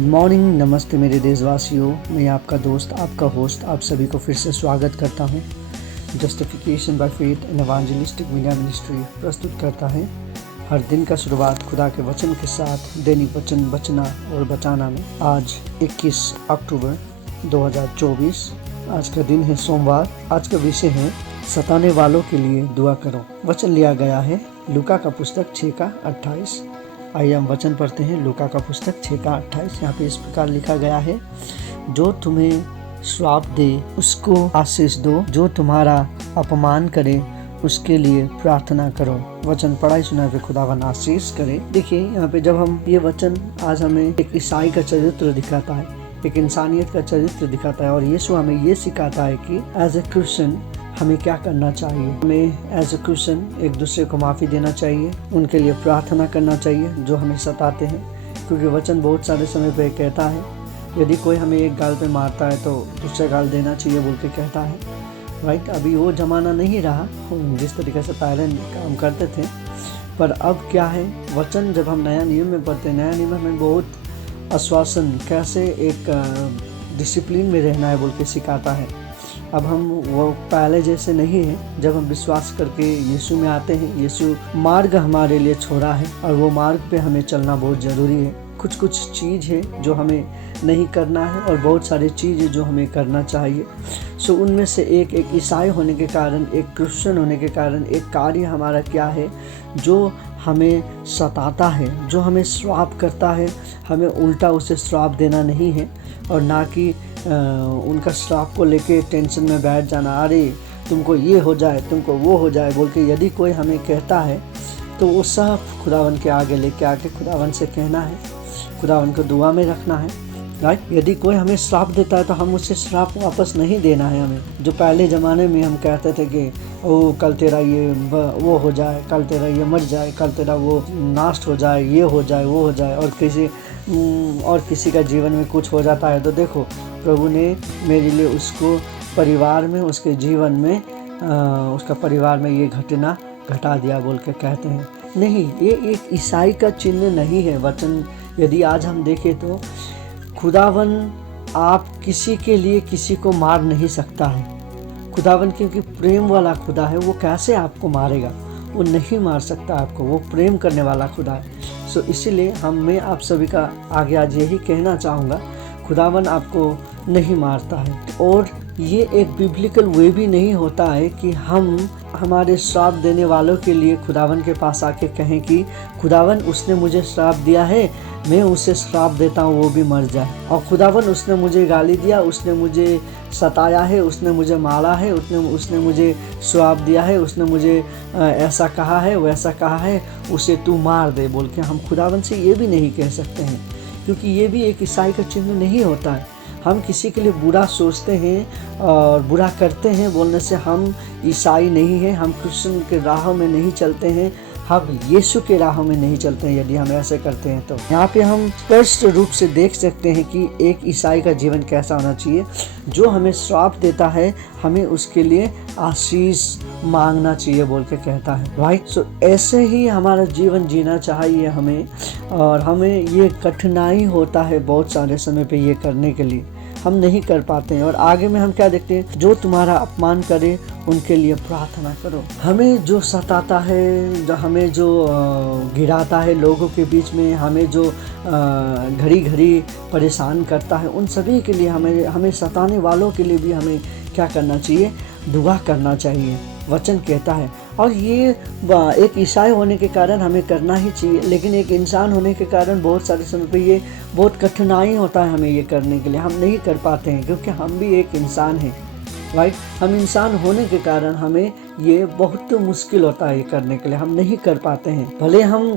Good morning, नमस्ते मेरे देशवासियों। मैं आपका दोस्त, आपका होस्ट, आप सभी को फिर से स्वागत करता हूँ। Justification by faith and evangelistic media ministry प्रस्तुत करता है हर दिन का शुरुआत खुदा के वचन के साथ दैनिक वचन बचना और बचाना में। आज 21 अक्टूबर 2024, आज का दिन है सोमवार। आज का विषय है सताने वालों के लिए दुआ करो। वचन लिया गया है लूका का पुस्तक 6:28। आइए हम वचन पढ़ते हैं। लूका का पुस्तक 6:28। यहाँ पे इस प्रकार लिखा गया है, जो तुम्हें श्राप दे उसको आशीष दो, जो तुम्हारा अपमान करे उसके लिए प्रार्थना करो। वचन पढ़ाई सुना पे खुदावन आशीष करे। देखिए यहाँ पे जब हम ये वचन आज हमें एक ईसाई का चरित्र दिखाता है, एक इंसानियत का चरित्र दिखाता है और यीशु हमें ये सिखाता है कि एज ए क्रिश्चियन हमें क्या करना चाहिए। हमें एज ए क्रिश्चियन एक दूसरे को माफ़ी देना चाहिए, उनके लिए प्रार्थना करना चाहिए जो हमें सताते हैं, क्योंकि वचन बहुत सारे समय पे कहता है यदि कोई हमें एक गाल पे मारता है तो दूसरा गाल देना चाहिए बोल के कहता है। राइट, अभी वो ज़माना नहीं रहा जिस तरीके से पहले काम करते थे, पर अब क्या है, वचन जब हम नया नियम में पढ़ते हैं, नया नियम हमें बहुत आश्वासन, कैसे एक डिसिप्लिन में रहना है बोल के सिखाता है। अब हम वो पहले जैसे नहीं है। जब हम विश्वास करके यीशु में आते हैं, यीशु मार्ग हमारे लिए छोड़ा है और वो मार्ग पे हमें चलना बहुत ज़रूरी है। कुछ चीज़ है जो हमें नहीं करना है और बहुत सारी चीज़ है जो हमें करना चाहिए। सो उनमें से एक ईसाई होने के कारण, एक क्रिश्चियन होने के कारण एक कार्य हमारा क्या है जो हमें सताता है, जो हमें श्राप करता है। हमें उल्टा उसे श्राप देना नहीं है और ना कि उनका श्राप को लेके टेंशन में बैठ जाना, अरे तुमको ये हो जाए, तुमको वो हो जाए बोल के। यदि कोई हमें कहता है तो वो सब खुदावन के आगे लेके आके खुदावन से कहना है, खुदावन को दुआ में रखना है। राइट, यदि कोई हमें श्राप देता है तो हम उससे श्राप वापस नहीं देना है हमें। जो पहले ज़माने में हम कहते थे कि ओ कल तेरा ये वो हो जाए, कल तेरा ये मर जाए, कल तेरा वो नाश हो जाए, ये हो जाए, वो हो जाए, और किसी का जीवन में कुछ हो जाता है तो देखो प्रभु ने मेरे लिए उसको परिवार में, उसके जीवन में, उसका परिवार में ये घटना घटा दिया बोल के कहते हैं। नहीं, ये एक ईसाई का चिन्ह नहीं है। वचन यदि आज हम देखें तो खुदावन आप किसी के लिए किसी को मार नहीं सकता है। खुदावन क्योंकि प्रेम वाला खुदा है, वो कैसे आपको मारेगा? वो नहीं मार सकता आपको, वो प्रेम करने वाला खुदा है। सो इसीलिए मैं आप सभी का आगे आज यही कहना चाहूँगा, खुदावन आपको नहीं मारता है। और ये एक बिब्लिकल वे भी नहीं होता है कि हम हमारे श्राप देने वालों के लिए खुदावन के पास आके कहें कि खुदावन उसने मुझे श्राप दिया है, मैं उसे श्राप देता हूँ वो भी मर जाए। और खुदावन उसने मुझे गाली दिया, उसने मुझे सताया है, उसने मुझे मारा है, उसने मुझे श्राप दिया है, उसने मुझे ऐसा कहा है, वैसा कहा है, उसे तू मार दे बोल के हम खुदावन से ये भी नहीं कह सकते हैं, क्योंकि ये भी एक ईसाई का चिन्ह नहीं होता है। हम किसी के लिए बुरा सोचते हैं और बुरा करते हैं बोलने से हम ईसाई नहीं हैं, हम क्रिश्चियन के राहों में नहीं चलते हैं, हम यीशु के राहों में नहीं चलते हैं। यदि हम ऐसे करते हैं तो यहाँ पे हम स्पष्ट रूप से देख सकते हैं कि एक ईसाई का जीवन कैसा होना चाहिए। जो हमें श्राप देता है हमें उसके लिए आशीष मांगना चाहिए बोल के कहता है। राइट, सो ऐसे ही हमारा जीवन जीना चाहिए हमें। और हमें ये कठिनाई होता है बहुत सारे समय पे ये करने के लिए, हम नहीं कर पाते हैं। और आगे में हम क्या देखते हैं, जो तुम्हारा अपमान करे उनके लिए प्रार्थना करो। हमें जो सताता है, हमें जो गिराता है लोगों के बीच में, हमें जो घड़ी घड़ी परेशान करता है, उन सभी के लिए हमें सताने वालों के लिए भी हमें क्या करना चाहिए? दुआ करना चाहिए, वचन कहता है। और ये एक ईसाई होने के कारण हमें करना ही चाहिए, लेकिन एक इंसान होने के कारण बहुत सारे समय पे ये बहुत कठिनाई होता है हमें ये करने के लिए। हम नहीं कर पाते हैं क्योंकि हम भी एक इंसान हैं। राइट, हम इंसान होने के कारण हमें ये बहुत मुश्किल होता है ये करने के लिए, हम नहीं कर पाते हैं। भले हम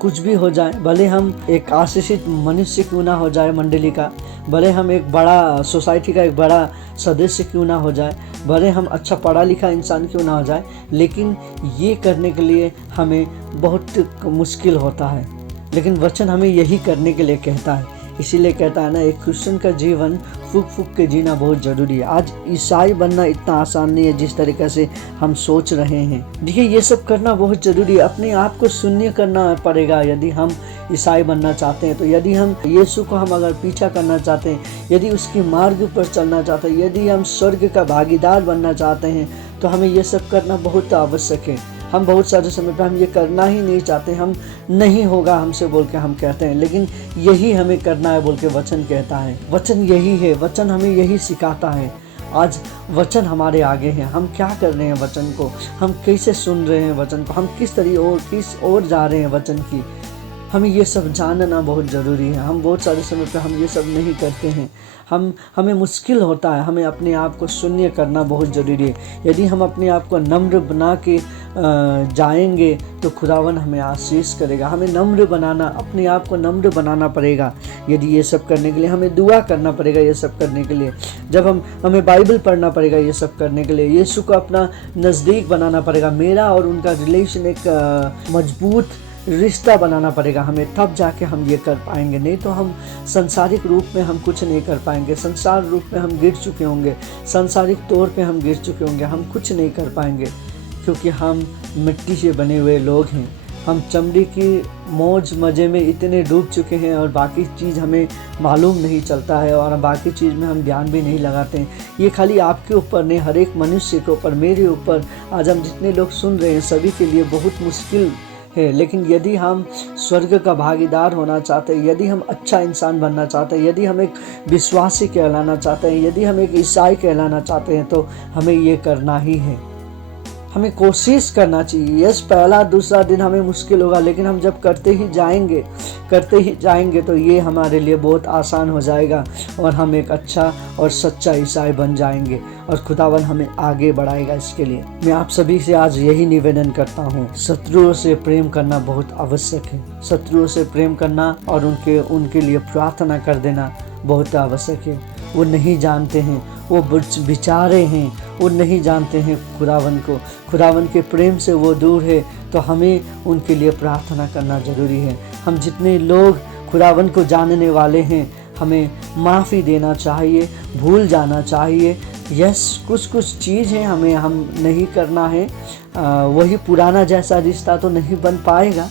कुछ भी हो जाए, भले हम एक आशीषित मनुष्य क्यों ना हो जाए मंडली का, भले हम एक बड़ा सोसाइटी का एक बड़ा सदस्य क्यों ना हो जाए, भले हम अच्छा पढ़ा लिखा इंसान क्यों ना हो जाए, लेकिन ये करने के लिए हमें बहुत मुश्किल होता है। लेकिन वचन हमें यही करने के लिए कहता है। इसीलिए कहता है ना, एक क्रिश्चियन का जीवन फूक फूक के जीना बहुत ज़रूरी है। आज ईसाई बनना इतना आसान नहीं है जिस तरीके से हम सोच रहे हैं। देखिए, ये सब करना बहुत ज़रूरी है। अपने आप को शून्य करना पड़ेगा यदि हम ईसाई बनना चाहते हैं, तो यदि हम यीशु को हम अगर पीछा करना चाहते हैं, यदि उसकी मार्ग पर चलना चाहते हैं, यदि हम स्वर्ग का भागीदार बनना चाहते हैं, तो हमें ये सब करना बहुत आवश्यक है। हम बहुत सारे समय पर हम ये करना ही नहीं चाहते, हम नहीं होगा हमसे बोल के हम कहते हैं, लेकिन यही हमें करना है बोल के वचन कहता है। वचन यही है, वचन हमें यही सिखाता है। आज वचन हमारे आगे है, हम क्या कर रहे हैं वचन को, हम कैसे सुन रहे हैं वचन को, हम किस ओर जा रहे हैं वचन की, हमें ये सब जानना बहुत ज़रूरी है। हम बहुत सारे समय पे हम ये सब नहीं करते हैं, हमें मुश्किल होता है, हमें अपने आप को शून्य करना बहुत ज़रूरी है। यदि हम अपने आप को नम्र बना के जाएंगे तो खुदावन हमें आशीष करेगा। हमें नम्र बनाना, अपने आप को नम्र बनाना पड़ेगा। यदि ये सब करने के लिए हमें दुआ करना पड़ेगा, ये सब करने के लिए जब हमें बाइबल पढ़ना पड़ेगा, ये सब करने के लिए यीशु को अपना नज़दीक बनाना पड़ेगा। मेरा और उनका रिलेशन एक मजबूत रिश्ता बनाना पड़ेगा हमें, तब जाके हम ये कर पाएंगे। नहीं तो हम संसारिक रूप में हम कुछ नहीं कर पाएंगे। संसार रूप में हम गिर चुके होंगे, सांसारिक तौर पे हम गिर चुके होंगे, हम कुछ नहीं कर पाएंगे, क्योंकि हम मिट्टी से बने हुए लोग हैं। हम चमड़ी की मौज मज़े में इतने डूब चुके हैं और बाकी चीज़ हमें मालूम नहीं चलता है और बाकी चीज़ में हम ध्यान भी नहीं लगाते हैं। ये खाली आपके ऊपर नहीं, हर एक मनुष्य के ऊपर, मेरे ऊपर, आज हम जितने लोग सुन रहे हैं सभी के लिए बहुत मुश्किल है। लेकिन यदि हम स्वर्ग का भागीदार होना चाहते हैं, यदि हम अच्छा इंसान बनना चाहते हैं, यदि हम एक विश्वासी कहलाना चाहते हैं, यदि हम एक ईसाई कहलाना चाहते हैं, तो हमें ये करना ही है। हमें कोशिश करना चाहिए। यस, पहला दूसरा दिन हमें मुश्किल होगा, लेकिन हम जब करते ही जाएंगे तो ये हमारे लिए बहुत आसान हो जाएगा और हम एक अच्छा और सच्चा ईसाई बन जाएंगे और खुदावन हमें आगे बढ़ाएगा। इसके लिए मैं आप सभी से आज यही निवेदन करता हूँ, शत्रुओं से प्रेम करना बहुत आवश्यक है। शत्रुओं से प्रेम करना और उनके लिए प्रार्थना कर देना बहुत आवश्यक है। वो नहीं जानते हैं, वो बेचारे हैं, वो नहीं जानते हैं खुदावन को, खुदावन के प्रेम से वो दूर है, तो हमें उनके लिए प्रार्थना करना ज़रूरी है। हम जितने लोग खुदावन को जानने वाले हैं, हमें माफ़ी देना चाहिए, भूल जाना चाहिए। यस, कुछ चीज़ है हम नहीं करना है, वही पुराना जैसा रिश्ता तो नहीं बन पाएगा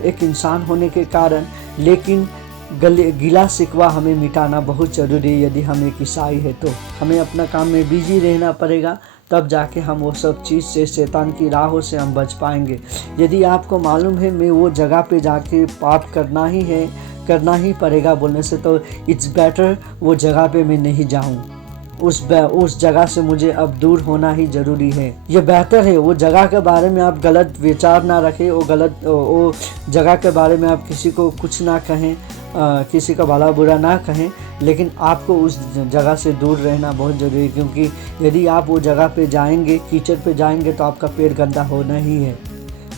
एक इंसान होने के कारण, लेकिन गिला शिकवा हमें मिटाना बहुत ज़रूरी है। यदि हम एक ईसाई है तो हमें अपना काम में बिजी रहना पड़ेगा, तब जाके हम वो सब चीज़ से, शैतान की राहों से हम बच पाएंगे। यदि आपको मालूम है मैं वो जगह पे जाके पाप करना ही पड़ेगा बोलने से, तो इट्स बेटर वो जगह पे मैं नहीं जाऊँ। उस जगह से मुझे अब दूर होना ही ज़रूरी है। ये बेहतर है वो जगह के बारे में आप गलत विचार ना रखें, वो जगह के बारे में आप किसी को कुछ ना कहें, किसी का भला बुरा ना कहें, लेकिन आपको उस जगह से दूर रहना बहुत ज़रूरी है। क्योंकि यदि आप वो जगह पे जाएंगे, कीचड़ पे जाएंगे, तो आपका पेट गंदा होना ही है।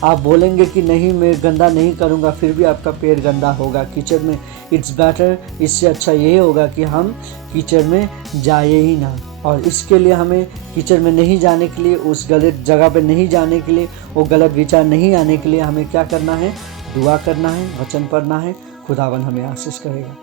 आप बोलेंगे कि नहीं मैं गंदा नहीं करूँगा, फिर भी आपका पेट गंदा होगा कीचड़ में। इट्स बेटर, इससे अच्छा ये होगा कि हम कीचड़ में जाए ही ना। और इसके लिए हमें कीचड़ में नहीं जाने के लिए, उस गलत जगह पे नहीं जाने के लिए, वो गलत विचार नहीं आने के लिए हमें क्या करना है? दुआ करना है, वचन पढ़ना है। खुदावन हमें आशीष करेगा।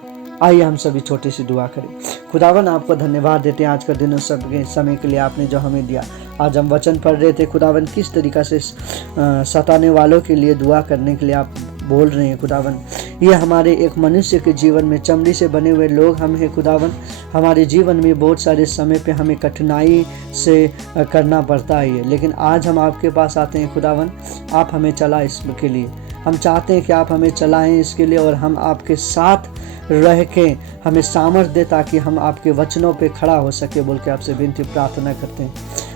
आइए हम सभी छोटी सी दुआ करें। खुदावन आपको धन्यवाद देते हैं आज का दिन और सबके समय के लिए आपने जो हमें दिया। आज हम वचन पढ़ रहे थे खुदावन, किस तरीक़ा से सताने वालों के लिए दुआ करने के लिए आप बोल रहे हैं खुदावन। ये हमारे एक मनुष्य के जीवन में, चमड़ी से बने हुए लोग हम हैं खुदावन। हमारे जीवन में बहुत सारे समय पे हमें कठिनाई से करना पड़ता है, लेकिन आज हम आपके पास आते हैं खुदावन। आप हमें चला इसके लिए, हम चाहते हैं कि आप हमें चलाएं इसके लिए, और हम आपके साथ रह के हमें सामर्थ्य दे ताकि हम आपके वचनों पे खड़ा हो सके बोल के आपसे विनती प्रार्थना करते हैं।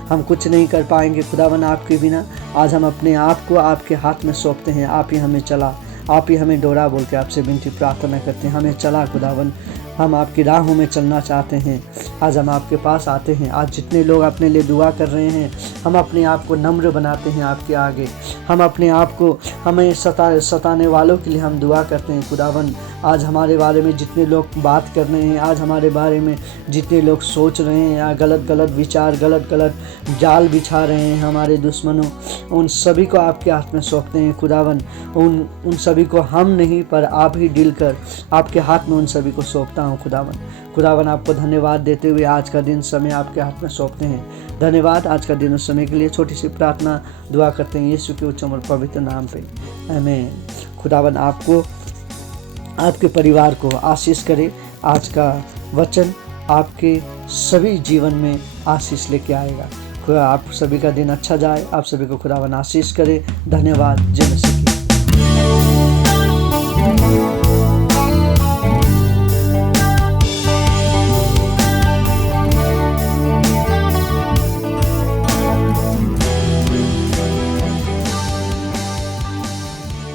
हम कुछ नहीं कर पाएंगे खुदावन आपके बिना। आज हम अपने आप को आपके हाथ में सौंपते हैं। आप ही हमें चला, आप ही हमें डोरा बोल के आपसे विनती प्रार्थना करते हैं। हमें चला खुदावन, हम आपकी राहों में चलना चाहते हैं। आज हम आपके पास आते हैं। आज जितने लोग अपने लिए दुआ कर रहे हैं, हम अपने आप को नम्र बनाते हैं आपके आगे। हम अपने आप को, हमें सताने वालों के लिए हम दुआ करते हैं खुदावन। आज हमारे बारे में जितने लोग बात कर रहे हैं, आज हमारे बारे में जितने लोग सोच रहे हैं, या गलत विचार, गलत जाल बिछा रहे हैं हमारे दुश्मनों, उन सभी को आपके हाथ में सौंपते हैं खुदावन। उन सभी को हम नहीं पर आप ही डिल कर आपके हाथ में उन सभी को सौंपता हूँ खुदावन। आपको धन्यवाद देते हुए आज का दिन समय आपके हाथ में सौंपते हैं। धन्यवाद आज का दिन उस समय के लिए। छोटी सी प्रार्थना दुआ करते हैं यीशु के उच्च और पवित्र नाम पे, आमीन। खुदावन आपको आपके परिवार को आशीष करे। आज का वचन आपके सभी जीवन में आशीष लेके आएगा। खुदा आप सभी का दिन अच्छा जाए। आप सभी को खुदावन आशीष करे। धन्यवाद। जय मसीह की।